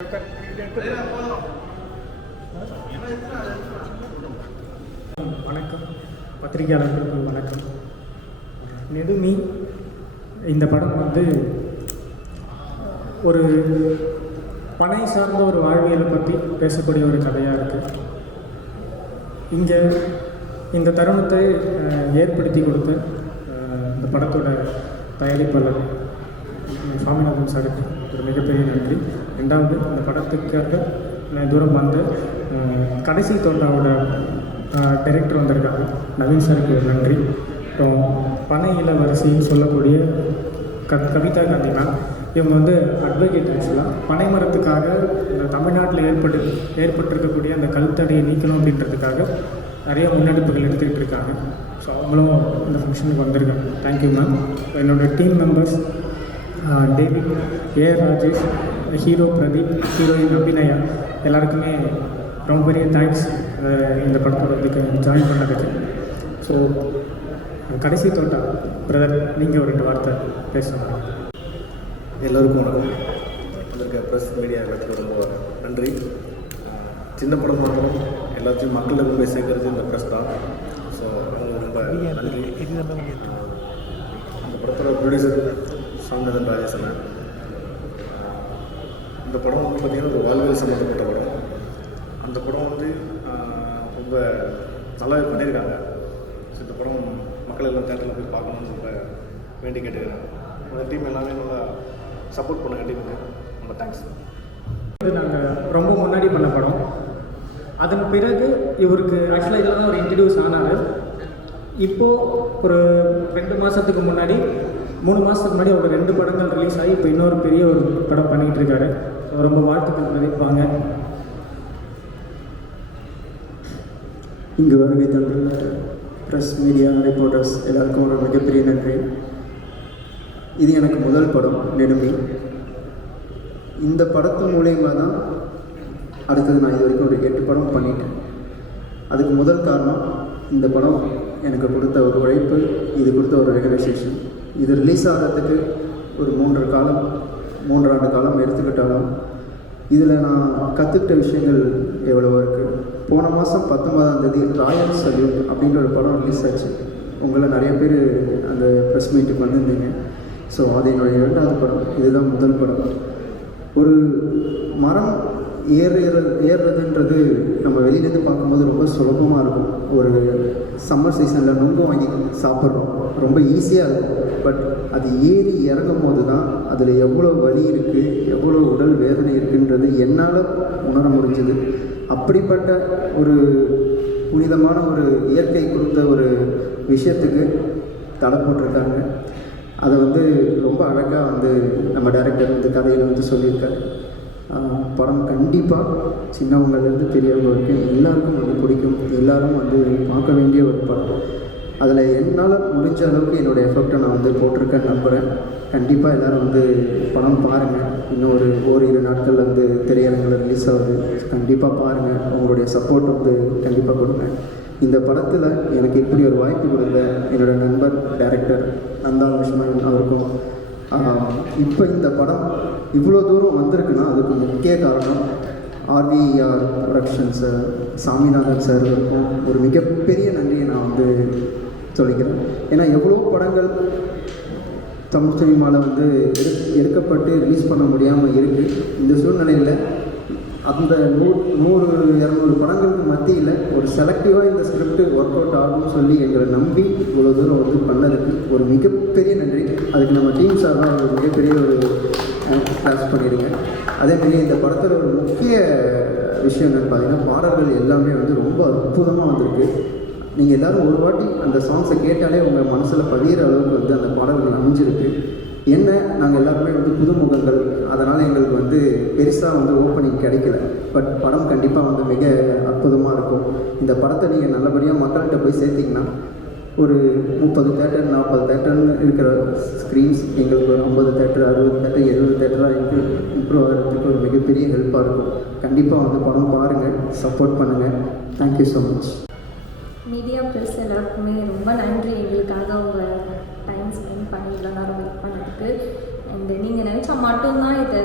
வணக்கம் பத்திரிகையாளர்களுக்கு வணக்கம். நெடுமி இந்த படம் வந்து ஒரு பனை சார்ந்த ஒரு வாழ்வியலை பற்றி பேசக்கூடிய ஒரு கதையாக இருக்குது. இங்கே இந்த தருணத்தை ஏற்படுத்தி கொடுத்த இந்த படத்தோட தயாரிப்பாளர் சுவாமிநாதன் சாருக்கு ஒரு மிகப்பெரிய நன்றி. ரெண்டாவது, இந்த படத்துக்காக தூரம் வந்த கடைசி தோட்டாவோட டைரக்டர் வந்திருக்காங்க, நவீன் சாருக்கு ஒரு நன்றி. அப்புறம் பனை இளவரசின்னு சொல்லக்கூடிய கவிதா காந்தி மேம், இவங்க வந்து அட்வொகேட். ஆக்சுவலாக பனை மரத்துக்காக இந்த தமிழ்நாட்டில் ஏற்பட்டிருக்கக்கூடிய அந்த கல்தடையை நீக்கணும் அப்படின்றதுக்காக நிறைய முன்னெடுப்புகள் எடுத்துக்கிட்டு இருக்காங்க. ஸோ அவங்களும் இந்த ஃபங்க்ஷனுக்கு வந்திருக்காங்க. Thank you ma'am. என்னோடய team members David, AR Rajesh, hero Pradeep, heroine Abhinaya, எல்லாருக்குமே ரொம்ப பெரிய தேங்க்ஸ் இந்த படத்தோட இதுக்கு ஜாயின் பண்ணதுக்கு. ஸோ கடைசி தோட்டா பிரதர், நீங்கள் ஒரு 2 வார்த்தை பேசணும். எல்லோருக்கும் வணக்கம். வந்திருக்க ப்ரெஸ் மீடியா எல்லாத்துக்கும் ரொம்ப நன்றி. சின்ன படம் மாத்திரம் எல்லாத்தையும் மக்களுக்கு போய் சேர்க்கறது இந்த ப்ரெஸ் தான். ஸோ அவங்களுக்கு ரொம்ப நன்றி. இந்த படத்தோட ப்ரொடியூசர் சுவாமிநாதன் ராஜேசன். இந்த படம் வந்து பார்த்திங்கன்னா ஒரு வாழ்வியல் சம்மந்தப்பட்ட படம். அந்த படம் வந்து ரொம்ப நல்லாவே பண்ணியிருக்காங்க. ஸோ இந்த படம் மக்கள் எல்லாம் தேட்டரில் போய் பார்க்கணுன்னு ரொம்ப வேண்டி கேட்டுக்கிறேன். அந்த டீம் எல்லாமே நல்லா சப்போர்ட் பண்ண டீமுக்கு ரொம்ப தேங்க்ஸ். இது நாங்கள் ரொம்ப முன்னாடி பண்ண படம். அதன் பிறகு இவருக்கு ஆக்சுவலாக இதில் தான் ஒரு இன்ட்ரடியூஸ் ஆனார். இப்போது ஒரு 2 மாதத்துக்கு முன்னாடி 3 மாதத்துக்கு முன்னாடி ஒரு 2 படங்கள் ரிலீஸ் ஆகி இப்போ இன்னொரு பெரிய ஒரு படம் பண்ணிகிட்டு இருக்காரு. ரொம்ப வாழ்த்துக்கள் பிரதீப்பாங்க. இங்கு வருகை தந்துள்ள ப்ரெஸ் மீடியா ரிப்போர்ட்டர்ஸ் எல்லாருக்கும் ஒரு மிகப்பெரிய நன்றி. இது எனக்கு முதல் படம் நெடுமி. இந்த படத்து மூலயமா தான் அடுத்தது நான் இது வரைக்கும் ஒரு 8 படம் பண்ணிட்டேன். அதுக்கு முதல் காரணம் இந்த படம் எனக்கு கொடுத்த ஒரு உழைப்பு, இது கொடுத்த ஒரு ரெகனைசேஷன். இது ரிலீஸ் ஆகிறதுக்கு ஒரு 3 ஆண்டு காலம் எடுத்துக்கிட்டாலும் இதில் நான் கற்றுக்கிட்ட விஷயங்கள் எவ்வளவோ இருக்குது. போன மாதம் 19ஆம் தேதி ராயல் சல்யூட் அப்படின்ற ஒரு படம் ரிலீஸ் ஆச்சு. உங்களை நிறைய பேர் அந்த ப்ரெஸ் மீட்டுக்கு வந்திருந்தீங்க. ஸோ அது என்னுடைய 2வது படம். இதுதான் முதல் படம். ஒரு மரம் ஏறுறதுன்றது நம்ம வெளியிலேருந்து பார்க்கும்போது ரொம்ப சுலபமாக இருக்கும். ஒரு சம்மர் சீசனில் நொங்கு வாங்கி சாப்பிட்றோம், ரொம்ப ஈஸியாக இருக்கும். பட் அது ஏறி இறங்கும் போது தான் அதில் எவ்வளோ வலி இருக்குது, எவ்வளோ உடல் வேதனை இருக்குன்றது என்னால் உணர முடிஞ்சுது. அப்படிப்பட்ட ஒரு புனிதமான ஒரு இயற்கை கொடுத்த ஒரு விஷயத்துக்கு தடை போட்டிருக்காங்க. அதை வந்து ரொம்ப அழகாக வந்து நம்ம டைரக்டர் வந்து கதையில் வந்து சொல்லியிருக்காரு. படம் கண்டிப்பாக சின்னவங்கலேருந்து பெரியவங்க வரைக்கும் எல்லாருக்கும் வந்து பிடிக்கும். எல்லோரும் வந்து பார்க்க வேண்டிய ஒரு படம். அதில் என்னால் முடிஞ்ச அளவுக்கு என்னோடய எஃபெக்டை நான் வந்து போட்டிருக்கேன்னு நம்புகிறேன். கண்டிப்பாக எல்லோரும் வந்து படம் பாருங்கள். இன்னும் ஒரு 2 நாட்களில் வந்து திரையரங்கில் ரிலீஸ் ஆகுது. கண்டிப்பாக பாருங்கள். உங்களுடைய சப்போர்ட் வந்து கண்டிப்பாக கொடுங்க. இந்த படத்தில் எனக்கு இப்படி ஒரு வாய்ப்பு கொடுத்த என்னோடய நண்பர் டைரக்டர் நந்தா லட்சுமணன் அவருக்கும், இப்போ இந்த படம் இவ்வளோ தூரம் வந்திருக்குன்னா அதுக்கு முக்கிய காரணம் RVR ப்ரொடக்ஷன்ஸ் சாமிநாதன் சார் இருக்கும் ஒரு மிகப்பெரிய நன்றியை நான் வந்து சொல்லிக்கிறேன். ஏன்னா எவ்வளோ படங்கள் தமிழ் சினிமாவில் வந்து எடுக்கப்பட்டு ரிலீஸ் பண்ண முடியாமல் இருக்குது. இந்த சூழ்நிலையில் அந்த 100-200 படங்களுக்கு மத்தியில் ஒரு செலக்டிவாக இந்த ஸ்கிரிப்ட் ஒர்க் அவுட் ஆகும்னு சொல்லி எங்களை நம்பி இவ்வளோ தூரம் வந்து பண்ணதுக்கு ஒரு மிகப்பெரிய நன்றி. அதுக்கு நம்ம டீம் சார்பாக ஒரு மிகப்பெரிய ஒரு கிளாஸ் பண்ணிடுங்க. அதேமாரி இந்த படத்தில் ஒரு முக்கிய விஷயம் என்னென்னு பார்த்தீங்கன்னா, பாடல்கள் எல்லாமே வந்து ரொம்ப அற்புதமாக வந்திருக்கு. நீங்கள் எல்லோரும் ஒரு வாட்டி அந்த சாங்ஸை கேட்டாலே உங்கள் மனசில் பதிகிற அளவுக்கு வந்து அந்த பாடல்கள் அமைஞ்சிருக்கு. என்ன, நாங்கள் எல்லாருமே வந்து புதுமுகங்கள், அதனால் எங்களுக்கு வந்து பெருசாக வந்து ஓப்பனிங் கிடைக்கல. பட் படம் கண்டிப்பாக வந்து மிக அற்புதமாக இருக்கும். இந்த படத்தை நீங்கள் நல்லபடியாக மக்கள்கிட்ட போய் சேர்த்திங்கன்னா ஒரு 30 தேட்டர் 40 தேட்டர்னு இருக்கிற ஸ்க்ரீன்ஸ் எங்களுக்கு ஒரு 50 தேட்டர் 60 தேட்டர் 70 தேட்டராக இம்ப்ரூவ் ஆகிறதுக்கு ஒரு மிகப்பெரிய ஹெல்ப்பாக இருக்கும். கண்டிப்பாக வந்து படம் பாருங்கள், சப்போர்ட் பண்ணுங்கள். Thank you so much. Media press எல்லாருக்குமே ரொம்ப நன்றி. எங்களுக்காக உங்கள் டைம் ஸ்பெண்ட் பண்ணி இவ்வளோ நேரம் வெயிட் பண்ணதுக்கு. அண்டு நீங்கள் நினச்சா மட்டும்தான் இதை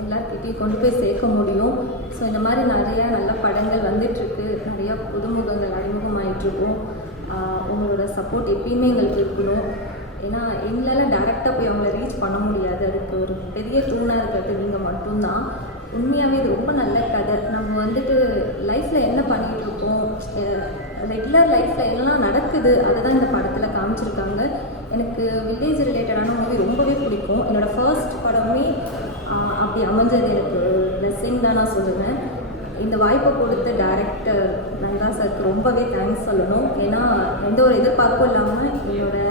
எல்லாருக்கிட்டையும் கொண்டு போய் சேர்க்க முடியும். ஸோ இந்த மாதிரி நிறையா நல்ல படங்கள் வந்துட்டுருக்கு, நிறையா புதுமுகங்கள் அறிமுகமாகிட்டுருக்கும். உங்களோட சப்போர்ட் எப்பயுமே எங்களுக்கு இருக்கணும். ஏன்னா எங்களால் டேரெக்டாக போய் அவங்கள ரீச் பண்ண முடியாது. அதுக்கு ஒரு பெரிய தூணாக இருக்கிறது நீங்கள் மட்டும்தான். உண்மையாகவே இது ரொம்ப நல்ல கதை. நம்ம வந்துட்டு லைஃப்பில் என்ன பண்ணிகிட்ருக்கோம், ரெகுலர் லைஃப்பில் என்னெல்லாம் நடக்குது அதை தான் இந்த படத்தில் காமிச்சிருக்காங்க. எனக்கு வில்லேஜ் ரிலேட்டடான மூவி ரொம்பவே பிடிக்கும். என்னோடய ஃபர்ஸ்ட் படமே அப்படி அமைஞ்சது எனக்கு பிளெஸ்ஸிங் தான் நான் சொல்லுவேன். இந்த வாய்ப்பை கொடுத்த டைரக்டர் நந்தா சாருக்கு ரொம்பவே தேங்க்ஸ் சொல்லணும். ஏன்னா எந்த ஒரு எதிர்பார்ப்பும் இல்லாமல் என்னோடய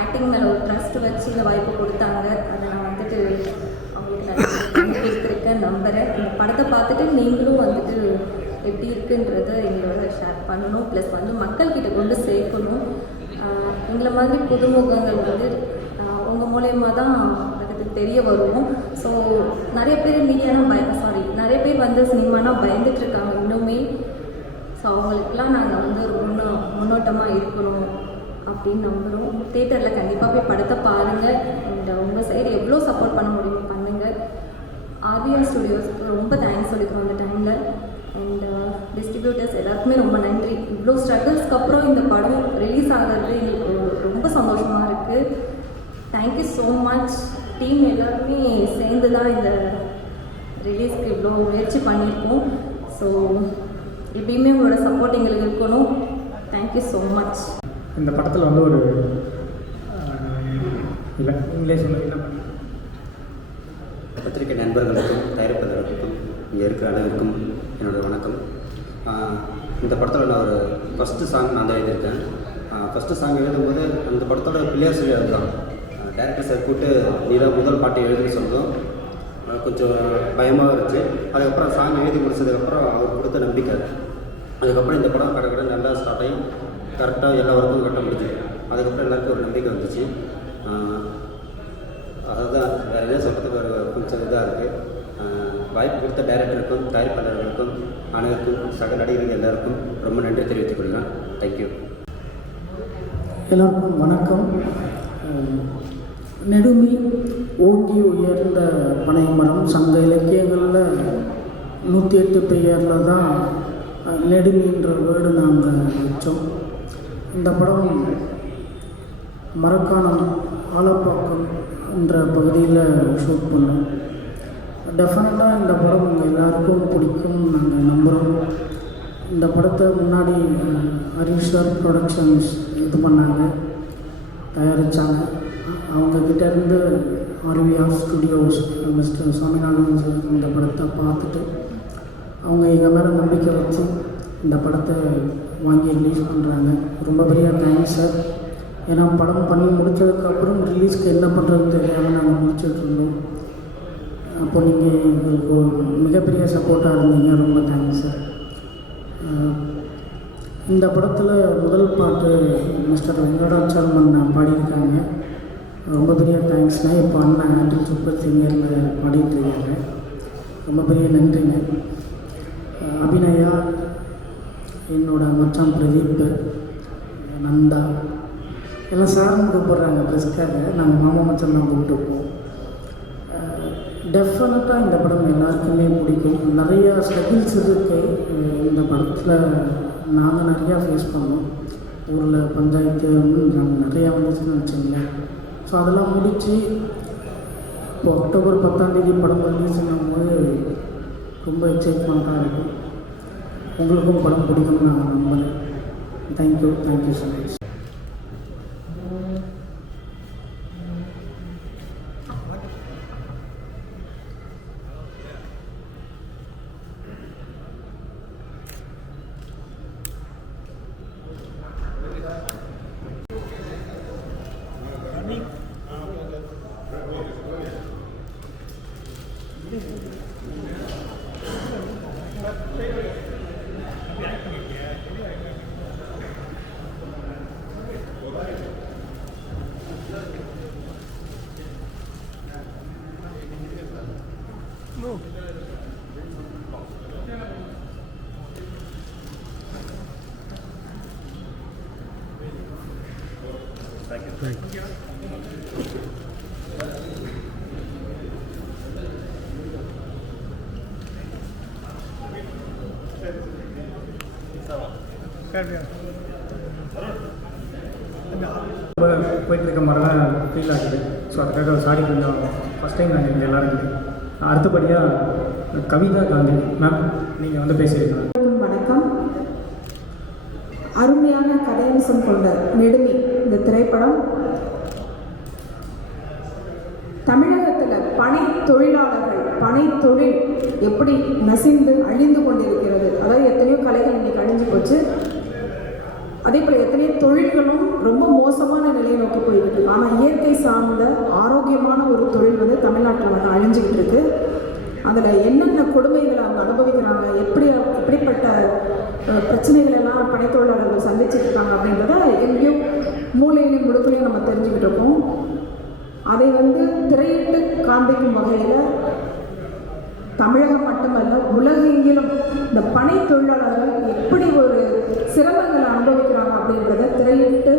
ஆக்டிங் மேலே ஒரு ட்ரஸ்ட் வச்சு இந்த வாய்ப்பு கொடுத்தாங்க. அதை நான் வந்துட்டு அவங்களுக்கு கொடுத்துருக்கேன் நம்புகிறேன். இந்த படத்தை பார்த்துட்டு நீங்களும் வந்துட்டு எப்படி இருக்குன்றதை எங்களோட ஷேர் பண்ணணும். ப்ளஸ் வந்து மக்கள்கிட்ட கொண்டு சேர்க்கணும். எங்களை மாதிரி புதுமுகங்கள் வந்து உங்கள் மூலயமா தான் அதுக்கு தெரிய வருவோம். ஸோ நிறைய பேர் நிறைய பேர் வந்து சினிமானா பயந்துட்டுருக்காங்க இன்னுமே. ஸோ அவங்களுக்குலாம் நாங்கள் வந்து ஒரு முன்னோட்டமாக இருக்கணும் அப்படின்னு நம்புகிறோம். தேட்டரில் கண்டிப்பாக போய் படத்தை பாருங்கள். அண்ட் உங்கள் சைடு எவ்வளோ சப்போர்ட் பண்ண முடியுமோ பண்ணுங்கள். ஆர்விஎம் ஸ்டுடியோஸ்க்கு ரொம்ப தேங்க்ஸ் சொல்லிக்கிறோம் அந்த டைமில். அண்ட் டிஸ்ட்ரிபியூட்டர்ஸ் எல்லாருக்குமே ரொம்ப நன்றி. இவ்வளோ ஸ்ட்ரகிள்ஸ்க்கு அப்புறம் இந்த படம் ரிலீஸ் ஆகிறது எங்களுக்கு ரொம்ப சந்தோஷமாக இருக்குது. Thank you so much. டீம் எல்லாருமே சேர்ந்து தான் இந்த ரிலீஸ்க்கு இவ்வளோ முயற்சி பண்ணியிருக்கோம். ஸோ எப்பயுமே உங்களோட சப்போர்ட் எங்களுக்கு இருக்கணும். Thank you so much. இந்த படத்தில் வந்து ஒரு இல்லை இங்கிலீஷ் பத்திரிகை நண்பர்களுக்கும் தயாரிப்பாளர்களுக்கும் இங்கே இருக்கிற அனைவருக்கும் என்னோடய வணக்கம். இந்த படத்தில் நான் ஒரு ஃபஸ்ட்டு சாங் நான் தான் எழுதியிருக்கேன். ஃபஸ்ட்டு சாங் எழுதும்போது அந்த படத்தோட பிள்ளையார் சொல்லி அதுதான் டேரக்டர் சார் கூப்பிட்டு நீ தான் முதல் பாட்டு எழுதி சொன்னோம். கொஞ்சம் பயமாக இருந்துச்சு. அதுக்கப்புறம் சாங் எழுதி முடிச்சதுக்கப்புறம் அவர் கொடுத்த நம்பிக்கை, அதுக்கப்புறம் இந்த படம் கடை நல்லா ஸ்டார்ட் ஆகி கரெக்டாக எல்லா ஒர்க்கும் கட்ட முடிஞ்சு. அதுக்கப்புறம் எல்லாருக்கும் ஒரு நம்பிக்கை வந்துச்சு. அதுதான் வேறு என்ன சொல்கிறதுக்கு ஒரு கொஞ்சம் இதாக இருக்குது. வாய்ப்பு கொடுத்த டைரக்டருக்கும் தயாரிப்பாளர்களுக்கும் அனைவருக்கும் சக நடிகர்கள் எல்லாருக்கும் ரொம்ப நன்றி தெரிவித்துக் கொள்கிறேன். தேங்க்யூ. எல்லாருக்கும் வணக்கம். நெடுமி ஓங்கி உயர்ந்த பனைமரம் சங்க இலக்கியங்களில் 108 பெயரில் தான் நெடுமின்ற வேர்டு நாங்கள் வச்சோம். இந்த படம் மரக்காணம் ஆலப்பாக்கம் என்ற பகுதியில் ஷூட் பண்ணோம். டெஃபினட்டாக இந்த படம் உங்கள் எல்லாருக்கும் பிடிக்கும்னு நாங்கள் நம்புகிறோம். இந்த படத்தை முன்னாடி ஹரிஷர் ப்ரொடக்ஷன்ஸ் இது பண்ணாங்க, தயாரித்தாங்க. அவங்கக்கிட்டேருந்து RVR studios mister Saminathan sir இந்த படத்தை பார்த்துட்டு அவங்க எங்கள் மேலே நம்பிக்கை வச்சு இந்த படத்தை வாங்கி ரிலீஸ் பண்ணுறாங்க. ரொம்ப பெரிய தேங்க்ஸ் சார். ஏன்னா படம் பண்ணி முடித்ததுக்கப்புறம் ரிலீஸ்க்கு என்ன பண்ணுறதுன்னு தெரியாமல் நாங்கள் முடிச்சுட்ருந்தோம். அப்போ நீங்கள் எங்களுக்கு மிகப்பெரிய சப்போர்ட்டாக இருந்தீங்க. ரொம்ப தேங்க்ஸ் சார். இந்த படத்தில் முதல் பாட்டு மிஸ்டர் வெங்கடாச்சலமன் பாடியிருக்காங்க. ரொம்ப பெரிய தேங்க்ஸ்ண்ணா. இப்போ அண்ணன் ஆண்ட்ரூ சூப்பர் சிங்கரில் பாடிட்டுருக்காங்க. ரொம்ப பெரிய நன்றிங்க. அபிநயா, என்னோடய மச்சான் பிரதீப், நந்தா எல்லாம் சார்னு கூப்பிட்றாங்க ப்ரெஸ்க்காக. நாங்கள் மாமா மச்சான் தான் கூப்பிட்டுப்போம். டெஃபினட்டாக இந்த படம் எல்லாருக்குமே பிடிக்கும். நிறையா ஸ்ட்ரகிள்ஸ் இருக்குது இந்த படத்தில். நாங்கள் நிறையா ஃபேஸ் பண்ணோம். ஊரில் பஞ்சாயத்து நாங்கள் நிறையா வந்துச்சுன்னு வச்சுங்களேன். ஸோ அதெல்லாம் முடித்து இப்போ அக்டோபர் 10ஆம் படம் ரிலீஸ்னும்போது ரொம்ப எக்ஸைட்மெண்ட்டாக இருக்கும். உங்களுக்கும் படம் பிடிக்கும்னு நான் நம்புகிறேன். Thank you so much. Thank you. ரொம்ப போயிட்டு இருக்க மாதிரி தான் ஃபீல் ஆகுது. ஸோ அதுக்காக சாரி கொஞ்சம் ஃபஸ்ட் டைம் நாங்கள் இங்கே எல்லோரும். அடுத்தபடியாக கவிதா காந்தி மேம், நீங்கள் வந்து பேசியிருக்கலாம். வணக்கம். அருமையான கதையம்சம் கொண்ட நெடுமி இந்த திரைப்படம் தமிழகத்தில் பனை தொழிலாளர்கள், பனை தொழில் எப்படி நசிந்து அழிந்து கொண்டிருக்கிறது. அதாவது எத்தனையோ கலைகள் இன்னைக்கு அழிஞ்சு போச்சு. அதே போல் எத்தனையோ தொழில்களும் ரொம்ப மோசமான நிலையை நோக்கி போய்கிட்டு இருக்கு. ஆனால் இயற்கை சார்ந்த ஆரோக்கியமான ஒரு தொழில் வந்து தமிழ்நாட்டில் வந்து அழிஞ்சிக்கிட்டு இருக்கு. அதில் என்னென்ன கொடுமைகளை அவங்க அனுபவிக்கிறாங்க, எப்படிப்பட்ட பிரச்சனைகளெல்லாம் பனைத்தொழிலாளர்கள் சந்திச்சுட்டு இருக்காங்க அப்படின்றத எங்கேயோ மூலையிலையும் முடுக்கலையும் நம்ம தெரிஞ்சுக்கிட்டு இருக்கோம். அதை வந்து திரையிட்டு காண்பிக்கும் வகையில் தமிழகம் மட்டுமல்ல உலகெங்கிலும் இந்த பனை தொழிலாளர்கள் எப்படி ஒரு சிரமங்களை அனுபவிக்கிறாங்க அப்படின்றத திரையிட்டு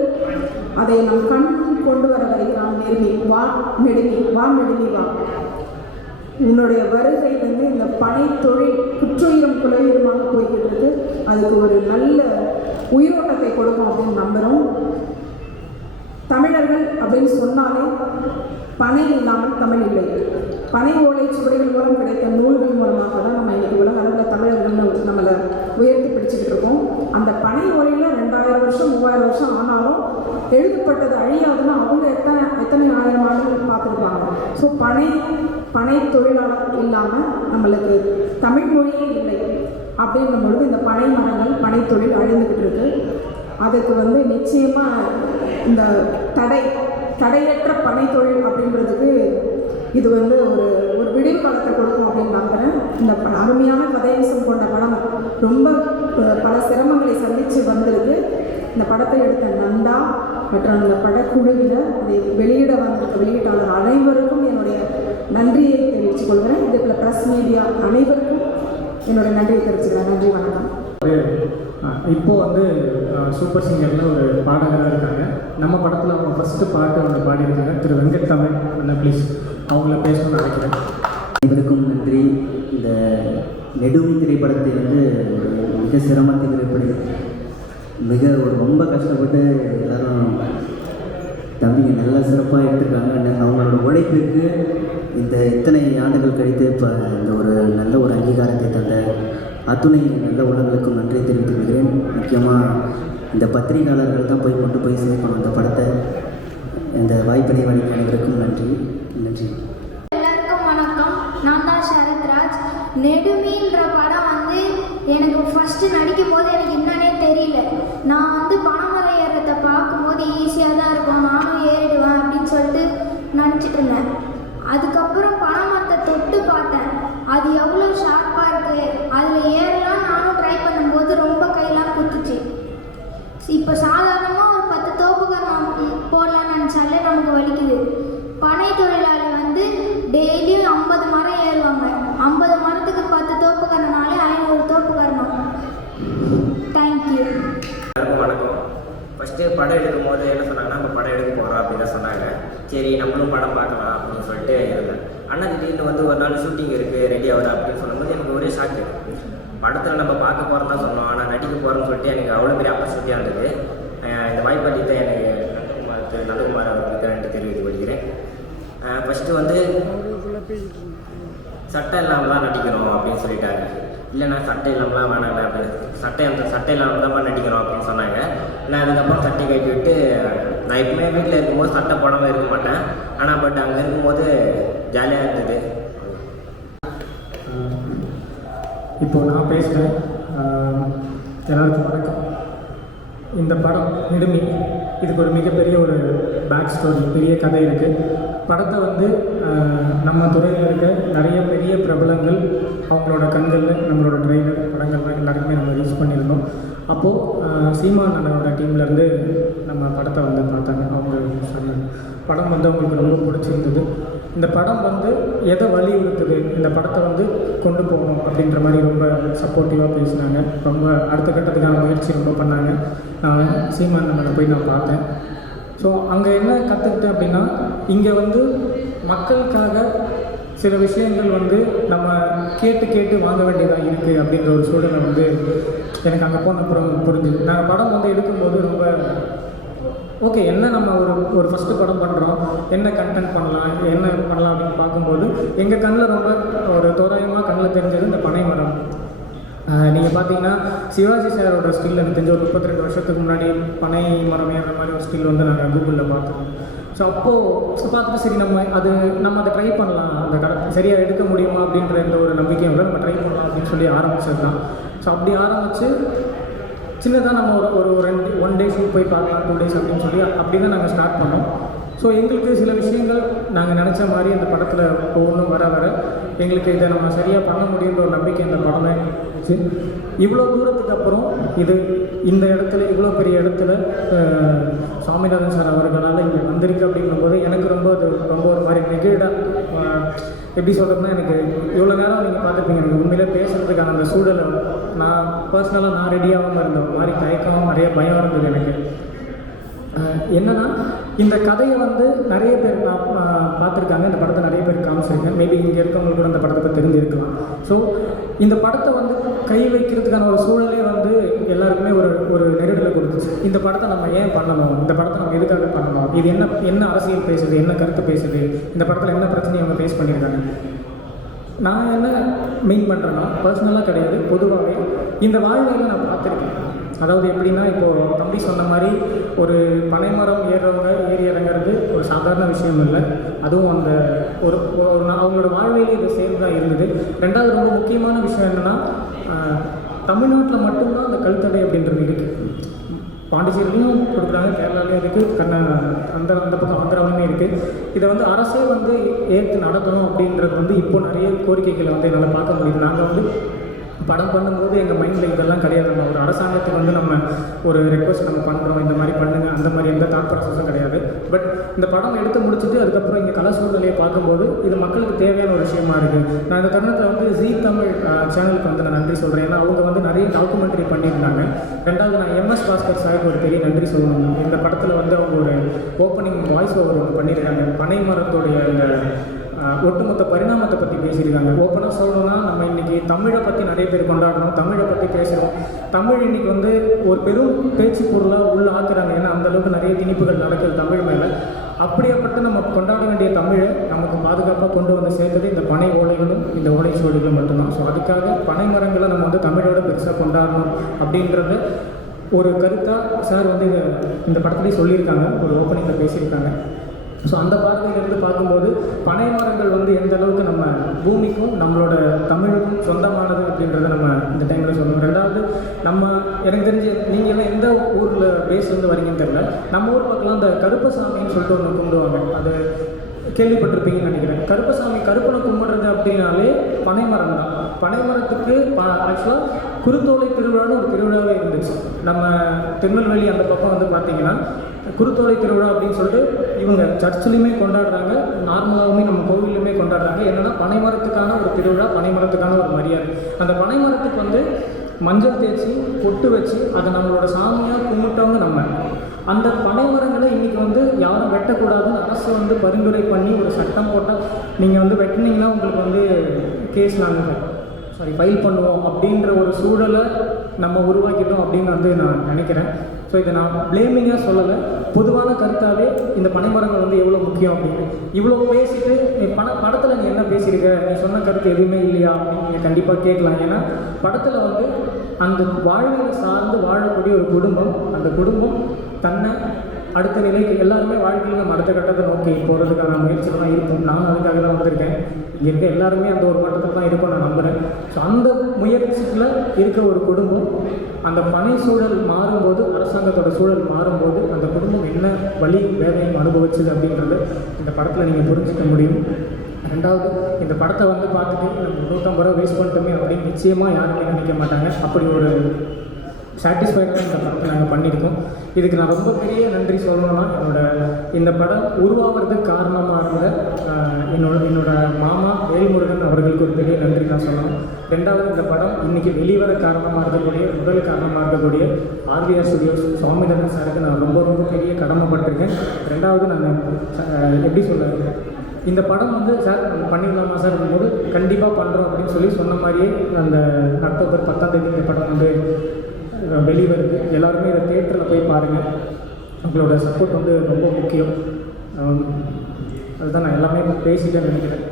அதை நம் கண் கொண்டு வர வருகிறான் நெடுமி. வா நெடுமி, வா நெடுமி வா. உன்னுடைய வருகை வந்து இந்த பனை தொழில் குற்றுயிரும் குலவீரமாக போய்கிட்டு இருக்கு. அதுக்கு ஒரு நல்ல உயிரோட்டத்தை கொடுக்கும் அப்படின்னு நம்புகிறோம். தமிழர்கள் அப்படின்னு சொன்னாலே பனை இல்லாமல் தமிழ் இல்லை. பனை ஓலை சுவடிகள் மூலம் கிடைத்த நூல்கள் மூலமாக தான் நம்ம இன்னைக்கு உலக அளவில் தமிழர்கள் நம்மளை உயர்த்தி பிடிச்சிக்கிட்டு இருக்கோம். அந்த பனை ஓலையில் 2000 வருஷம் 3000 வருஷம் ஆனாலும் எழுதப்பட்டது அழியாதுன்னா அவங்க எத்தனை ஆயிரம் ஆண்டுகள் பார்த்துருப்பாங்க. ஸோ பனை தொழிலாளர் இல்லாமல் நம்மளுக்கு தமிழ் மொழியே இல்லை அப்படின்னும் பொழுது இந்த பனை மரங்கள் பனை தொழில் அழிந்துக்கிட்டு இருக்கு. அதுக்கு வந்து நிச்சயமாக இந்த தடையற்ற பனை தொழில் அப்படின்றதுக்கு இது வந்து ஒரு விடிவு காலத்தை கொடுக்கும் அப்படின்னு நம்புகிறேன். இந்த அருமையான கதையம்சம் கொண்ட படம் ரொம்ப பல சிரமங்களை சந்தித்து வந்திருக்கு. இந்த படத்தை எடுத்த நந்தா மற்றும் இந்த படக்குழுவில் அதை வெளியிட வந்திருக்க வெளியீட்டாளர் அனைவருக்கும் என்னுடைய நன்றியை தெரிவித்துக் கொள்கிறேன். இதுக்குள்ள ப்ரெஸ் மீடியா அனைவருக்கும் என்னுடைய நன்றியை தெரிவிச்சுக்கிறேன். நன்றி, வணக்கம். இப்போது வந்து சூப்பர் சிங்கரில் ஒரு பாடகராக இருக்காங்க. நம்ம படத்தில் அவங்க ஃபஸ்ட்டு பாட்டு அவங்க பாடியிருக்காங்க. திரு வெங்கட் தமிழ் அண்ணா, ப்ளீஸ் அவங்கள பேசணும்னு நினைக்கிறேன். அனைவருக்கும் நன்றி. இந்த நெடுமி திரைப்படத்தை வந்து ஒரு மிக சிரமத்தை திரைப்படம் ரொம்ப கஷ்டப்பட்டு எல்லாரும் தம்பிங்க நல்லா சிறப்பாக எடுத்துருக்காங்க. அவங்களோட உழைப்பிற்கு இந்த இத்தனை ஆண்டுகள் கழித்து இப்போ இந்த ஒரு நல்ல ஒரு அங்கீகாரத்தை தந்த அத்துணை நல்ல உள்ளங்களுக்கும் நன்றி தெரிவித்துக் கொள்கிறேன். முக்கியமாக இந்த பத்திரிகையாளர்கள் தான் கொண்டு போய் சேர்க்கணும் இந்த படத்தை. இந்த வாய்ப்பினை வழங்கிய அனைவருக்கும் நன்றி. எல்லாருக்கும் வணக்கம். நான் தான் சரத்ராஜ். நெடுமின்ற படம் வந்து எனக்கு ஃபஸ்ட்டு நடிக்கும் போது எனக்கு என்னன்னே தெரியல. நான் வந்து பனைமரம் ஏறத்தை பார்க்கும்போது ஈஸியாக தான் இருக்கும், நானும் ஏறிடுவேன் அப்படின்னு சொல்லிட்டு நினச்சிட்டு இருந்தேன். அதுக்கப்புறம் பனைமரத்தை தொட்டு பார்த்தேன், அது எவ்வளோ ஷார்ப்பாக இருக்குது. அதில் ஏறலாம் நானும் ட்ரை பண்ணும்போது ரொம்ப கையெல்லாம் குத்துச்சு. இப்போ சாதாரணமாக ஒரு 10 தோப்புக்கரணம் போடலான்னு நினச்சாலே நமக்கு வலிக்குது. பனை தொழிலாளி வந்து டெய்லியும் 50 மரம் ஏறுவாங்க. 50 மரத்துக்கு 10 தோப்புக்கரணனாலே 500 தோப்புக்கரணம். தேங்க்யூ. எல்லாருக்கும் வணக்கம். ஃபஸ்ட்டு படம் எடுக்கும் போது என்ன சொன்னாங்கன்னா, நம்ம படம் எடுக்க போகிறோம் அப்படின்னு தான் சொன்னாங்க. சரி நம்மளும் படம் பார்க்கலாம் அப்படின்னு சொல்லிட்டு இருந்தேன். ஆனால் திடீர்னு வந்து ஒரு நாள் ஷூட்டிங் இருக்குது, ரெடி ஆகுது அப்படின்னு சொல்லும்போது எனக்கு ஒரே ஷாக்கு. படத்தில் நம்ம பார்க்க போகிறோம் தான் சொன்னோம், ஆனால் நடிக்க போகிறோம்னு சொல்லிட்டு எனக்கு அவ்வளோ பெரிய ஆப்பர்ச்சுனிட்டியாக இருந்தது. இந்த வாய்ப்பள்ளி தான் எனக்கு நந்தகுமார் அவர்களுக்கு நன்றி தெரிவித்து கொள்கிறேன். ஃபஸ்ட்டு வந்து சட்டை இல்லாமல் தான் நடிக்கணும் அப்படின்னு சொல்லிட்டாங்க. இல்லைண்ணா சட்டை இல்லாமலாம் வேணாங்க அப்படின்னு சட்டை இல்லாமல் தான் நடிக்கணும் அப்படின்னு சொன்னாங்க. நான் அதுக்கப்புறம் சட்டை கட்டி விட்டு நான் எப்பவுமே வீட்டில் இருக்கும்போது சட்டை போடாமல் இருக்க மாட்டேன். ஆனால் பட் அங்கே இருக்கும்போது ஜாலியாக இருந்தது. இப்போது நான் பேசுகிறேன். எல்லாருக்கும் வணக்கம். இந்த படம் நெடுமி, இதுக்கு ஒரு மிகப்பெரிய ஒரு பேக் ஸ்டோரி, பெரிய கதை இருக்குது. படத்தை வந்து நம்ம துறையில் இருக்க நிறைய பெரிய பிரபலங்கள் அவங்களோட கண்களில் நம்மளோட ட்ரெய்லர் படங்கள்லாம் எல்லாருக்குமே நம்ம யூஸ் பண்ணியிருந்தோம். அப்போது சீமான் அண்ணனோட டீம்லேருந்து நம்ம படத்தை வந்து பார்த்தாங்க. அவங்க சொன்னாங்க படம் வந்து அவங்களுக்கு ரொம்ப பிடிச்சிருந்தது. இந்த படம் வந்து எதை வலியுறுத்துது, இந்த படத்தை வந்து கொண்டு போகணும் அப்படின்ற மாதிரி ரொம்ப சப்போர்ட்டிவாக பேசினாங்க. ரொம்ப அடுத்த கட்டத்துக்கான முயற்சி ரொம்ப பண்ணாங்க. நான் சீமான் அண்ணனை போய் நான் பார்த்தேன். ஸோ அங்கே என்ன கற்றுக்கிட்டேன் அப்படின்னா, இங்கே வந்து மக்களுக்காக சில விஷயங்கள் வந்து நம்ம கேட்டு வாங்க வேண்டியதாக இருக்குது அப்படின்ற ஒரு சூழலை வந்து எனக்கு அங்கே போன அப்புறம் புரிஞ்சுது. நான் படம் வந்து எடுக்கும்போது ரொம்ப ஓகே, என்ன நம்ம ஒரு ஃபஸ்ட்டு படம் பண்ணுறோம், என்ன கண்டென்ட் பண்ணலாம், என்ன பண்ணலாம் அப்படின்னு பார்க்கும்போது எங்கள் கண்ணில் ரொம்ப ஒரு தோராயமாக கண்ணில் தெரிஞ்சது இந்த பனை மரம். நீங்கள் பார்த்தீங்கன்னா சிவாஜி சாரோட ஸ்கில் எனக்கு தெரிஞ்ச ஒரு 32 வருஷத்துக்கு முன்னாடி பனை மரம் ஏற மாதிரி ஒரு ஸ்கில் வந்து நாங்கள் கூகுளில் பார்த்தோம். ஸோ அப்போது பார்த்துட்டு சரி நம்ம அதை ட்ரை பண்ணலாம், அந்த சரியாக எடுக்க முடியுமா அப்படின்ற இந்த ஒரு நம்பிக்கையும் இல்லை, நம்ம ட்ரை பண்ணலாம் அப்படின்னு சொல்லி ஆரம்பிச்சது தான். ஸோ அப்படி ஆரம்பித்து சின்னதாக நம்ம ஒரு 1 டே ஷூட் போய் பார்க்கலாம், 2 டேஸ் அப்படின்னு சொல்லி அப்படி தான் நாங்கள் ஸ்டார்ட் பண்ணோம். ஸோ எங்களுக்கு சில விஷயங்கள் நாங்கள் நினச்ச மாதிரி அந்த படத்தில் ஒவ்வொன்றும் வர எங்களுக்கு இதை நம்ம சரியாக பண்ண முடியுன்ற ஒரு நம்பிக்கை இந்த படம் தான் இருந்துச்சு. இவ்வளோ தூரத்துக்கு அப்புறம் இந்த இடத்துல இவ்வளோ பெரிய இடத்துல சாமிநாதன் சார் அவர்களால் இங்கே வந்திருக்கு அப்படிங்கும்போது எனக்கு ரொம்ப ஒரு மாதிரி நெகிழ்டாக எப்படி சொல்கிறதுனா, எனக்கு இவ்வளோ நேரம் நீங்கள் பார்த்துருப்பீங்க, எனக்கு உண்மையிலே பேசுகிறதுக்கான அந்த சூழலை நான் பர்சனலாக நான் ரெடியாகாமல் இருந்தேன். ஒரு மாதிரி தயக்கம், நிறைய பயம் இருந்தது எனக்கு. என்னென்னா இந்த கதையை வந்து நிறைய பேர் நான் பார்த்துருக்காங்க, இந்த படத்தை நிறைய பேர் காமிச்சிருக்கேன். மேபி இங்கே இருக்கவங்களுக்கு கூட இந்த படத்தை பற்றி தெரிஞ்சிருக்கலாம். ஸோ இந்த படத்தை வந்து கை வைக்கிறதுக்கான ஒரு சூழலே வந்து எல்லாருக்குமே ஒரு நெருடலை கொடுத்துச்சு. இந்த படத்தை நம்ம ஏன் பண்ணணும், இந்த படத்தை நம்ம எதுக்காக பண்ணணும், இது என்ன அரசியல் பேசுது, என்ன கருத்து பேசுது, இந்த படத்தில் என்ன பிரச்சனையை அவங்க ஃபேஸ் பண்ணியிருக்காங்க. நான் என்ன மெயின் பண்ணுறேன்னா பர்சனலாக கிடையாது, பொதுவாகவே இந்த வாழ்வையில் நான் பார்த்துருக்கேன். அதாவது எப்படின்னா, இப்போது தம்பி சொன்ன மாதிரி ஒரு பனைமரம் ஏறி இறங்குறது ஒரு சாதாரண விஷயம் இல்லை. அதுவும் அந்த ஒரு அவங்களோட வாழ்வையிலே இது சேர்ந்து தான் இருந்தது. ரெண்டாவது ரொம்ப முக்கியமான விஷயம் என்னென்னா, தமிழ்நாட்டில் மட்டும்தான் அந்த கல்தடை அப்படின்றது இருக்குது. பாண்டிச்சேரிலையும் கொடுக்குறாங்க, கேரளாலையும் இருக்குது, அந்த பக்கம் ஆந்திராவிலுமே இருக்குது. இதை வந்து அரசே வந்து ஏற்று நடத்தணும் அப்படின்றது வந்து இப்போ நிறைய கோரிக்கைகளை வந்து என்னால் பார்க்க முடியுது. நாங்கள் வந்து படம் பண்ணும்போது எங்கள் மைண்டில் இதெல்லாம் கிடையாது. நம்ம ஒரு அரசாங்கத்துக்கு வந்து நம்ம ஒரு ரெக்வஸ்ட் நம்ம பண்ணுறோம், இந்த மாதிரி பண்ணுங்கள், அந்த மாதிரி எந்த தாட் ப்ராசஸும் கிடையாது. பட் இந்த படம் எடுத்து முடிச்சுட்டு அதுக்கப்புறம் இங்கே கலா சூழ்நிலையை பார்க்கும்போது இது மக்களுக்கு தேவையான ஒரு விஷயமா இருக்குது. நான் இந்த தருணத்தில் வந்து ஜீ தமிழ் சேனலுக்கு வந்து நான் நன்றி சொல்கிறேன். ஏன்னா அவங்க வந்து நிறைய டாக்குமெண்ட்ரி பண்ணியிருந்தாங்க. ரெண்டாவது நான் MS பாஸ்கர் சாருக்கு ஒரு பெரிய நன்றி சொல்லணும். இந்த படத்தில் வந்து அவங்க ஒரு ஓப்பனிங் வாய்ஸ் ஓவர் ஒன்று பண்ணியிருக்காங்க. பனை மரத்துடைய அந்த ஒட்டுமொத்த பரிணாமத்தை பற்றி பேசியிருக்காங்க. ஓப்பனாக சொல்லணும்னா, நம்ம இன்றைக்கி தமிழை பற்றி நிறைய பேர் கொண்டாடுறோம், தமிழை பற்றி பேசுகிறோம். தமிழ் இன்றைக்கி வந்து ஒரு பெரும் பேச்சு பொருளாக உள்ள ஆக்குறாங்க. ஏன்னா அந்தளவுக்கு நிறைய திணிப்புகள் நடக்குது தமிழ் மேலே. அப்படியேப்பட்டு நம்ம கொண்டாட வேண்டிய தமிழை நமக்கு பாதுகாப்பாக கொண்டு வந்து சேர்த்தது இந்த பனை ஓலைகளும் இந்த ஓலை சுவடிகளும் மட்டும்தான். ஸோ அதுக்காக பனை மரங்களை நம்ம வந்து தமிழோட பெருசாக கொண்டாடணும் அப்படின்றத ஒரு கருத்தாக சார் வந்து இந்த படத்துலேயே சொல்லியிருக்காங்க, ஒரு ஓப்பனிங்கில் பேசியிருக்காங்க. ஸோ அந்த பார்வையிலேருந்து பார்க்கும்போது பனை மரங்கள் வந்து எந்த அளவுக்கு நம்ம பூமிக்கும் நம்மளோட தமிழுக்கும் சொந்தமானது அப்படின்றத நம்ம இந்த டைமில் சொல்லணும். ரெண்டாவது, எனக்கு தெரிஞ்சு நீங்கள் எல்லாம் எந்த ஊரில் பேஸ் வந்து வரீங்கன்னு தெரியல, நம்ம ஊர் பக்கம்லாம் இந்த கருப்பசாமின்னு சொல்லிட்டு ஒன்று கும்பிடுவாங்க. அது கேள்விப்பட்டிருப்பீங்கன்னு நினைக்கிறேன். கருப்பனை கும்பிடுறது அப்படின்னாலே பனைமரம் தான். பனைமரத்துக்கு ஆக்சுவலாக குருத்தோலை திருவிழான்னு ஒரு திருவிழாவே இருந்துச்சு. நம்ம திருநெல்வேலி அந்த பக்கம் வந்து பார்த்திங்கன்னா குருத்தோலை திருவிழா அப்படின்னு சொல்லிட்டு இவங்க சர்ச்சிலையுமே கொண்டாடுறாங்க, நார்மலாகவுமே நம்ம கோவிலுமே கொண்டாடுறாங்க. என்னென்னா பனைமரத்துக்கான ஒரு திருவிழா, பனைமரத்துக்கான ஒரு மரியாதை. அந்த பனைமரத்துக்கு வந்து மஞ்சள் தேய்ச்சி பொட்டு வச்சு அதை நம்மளோட சாமியாக கும்பிட்டவங்க நம்ம. அந்த பனைமரங்களை இன்றைக்கி வந்து யாரும் வெட்டக்கூடாதுன்னு அரசு வந்து பரிந்துரை பண்ணி ஒரு சட்டம் போட்டால் நீங்கள் வந்து வெட்டினீங்கன்னா உங்களுக்கு வந்து கேஸ் நாங்கள் ஃபைல் பண்ணுவோம் அப்படின்ற ஒரு சூழலை நம்ம உருவாக்கிட்டோம் அப்படின்னு வந்து நான் நினைக்கிறேன். ஸோ இதை நான் ப்ளேமிங்காக சொல்லலை, பொதுவான கருத்தாகவே இந்த பனைமரங்கள் வந்து எவ்வளோ முக்கியம் அப்படின்னு. இவ்வளோ பேசிட்டு நீ படத்தில் நீ என்ன பேசியிருக்க, நீ சொன்ன கருத்து எதுவுமே இல்லையா அப்படின்னு நீங்கள் கண்டிப்பாக கேட்கலாம். ஏன்னா படத்தில் வந்து அந்த வாழ்வியலை சார்ந்து வாழக்கூடிய ஒரு குடும்பம், அந்த குடும்பம் தன்னை அடுத்த நிலைக்கு எல்லாருமே வாழ்க்கையில் நம்ம அடுத்த கட்டத்தை நோக்கி போகிறதுக்கான முயற்சிகள் தான் இருக்கும். நானும் அதுக்காக தான் வந்திருக்கேன். இங்கே இருக்க எல்லாருமே அந்த ஒரு மட்டத்தில் தான் இருக்கும் நான் நம்புகிறேன். ஸோ அந்த முயற்சியில் இருக்க ஒரு குடும்பம் அந்த பனை சூழல் மாறும்போது, அரசாங்கத்தோட சூழல் மாறும்போது அந்த குடும்பம் என்ன வலி வேதனையும் அனுபவிச்சுது அப்படின்றத இந்த படத்தில் நீங்கள் புரிஞ்சிக்க முடியும். ரெண்டாவது, இந்த படத்தை வந்து பார்த்துட்டு நம்ம 150 ரூபா வேஸ்ட் பண்ணிட்டோமே அப்படின்னு நிச்சயமாக யாருமே நினைக்க மாட்டாங்க. அப்படி ஒரு சாட்டிஸ்ஃபைடாக இந்த படத்தை நாங்கள் பண்ணியிருக்கோம். இதுக்கு நான் ரொம்ப பெரிய நன்றி சொல்லணும்னா, இந்த படம் உருவாகிறதுக்கு காரணமாக இருந்த என்னோட மாமா வேல்முருகன் அவர்களுக்கு ஒரு பெரிய நன்றி நான் சொல்லணும். ரெண்டாவது, இந்த படம் இன்றைக்கி வெளிவர காரணமாக இருக்கக்கூடிய, முதல் காரணமாக இருக்கக்கூடிய RVR ஸ்டுடியோஸ் சுவாமிநாதன் சாருக்கு நான் ரொம்ப ரொம்ப பெரிய கடமைப்பட்டிருக்கேன். ரெண்டாவது, நான் எப்படி சொல்ல, இந்த படம் வந்து சார் பண்ணிடலாமா சார் இருக்கும்போது கண்டிப்பாக பண்ணுறோம் அப்படின்னு சொல்லி சொன்ன மாதிரியே அந்த அக்டோபர் 10ஆம் தேதி இந்த படம் வந்து வெளிவருது. எல்லாருமே இதை தியேட்டரில் போய் பாருங்கள். உங்களோட சப்போர்ட் வந்து ரொம்ப முக்கியம். அதுதான் நான் எல்லாமே பேசிட்டேன்னு நினைக்கிறேன்.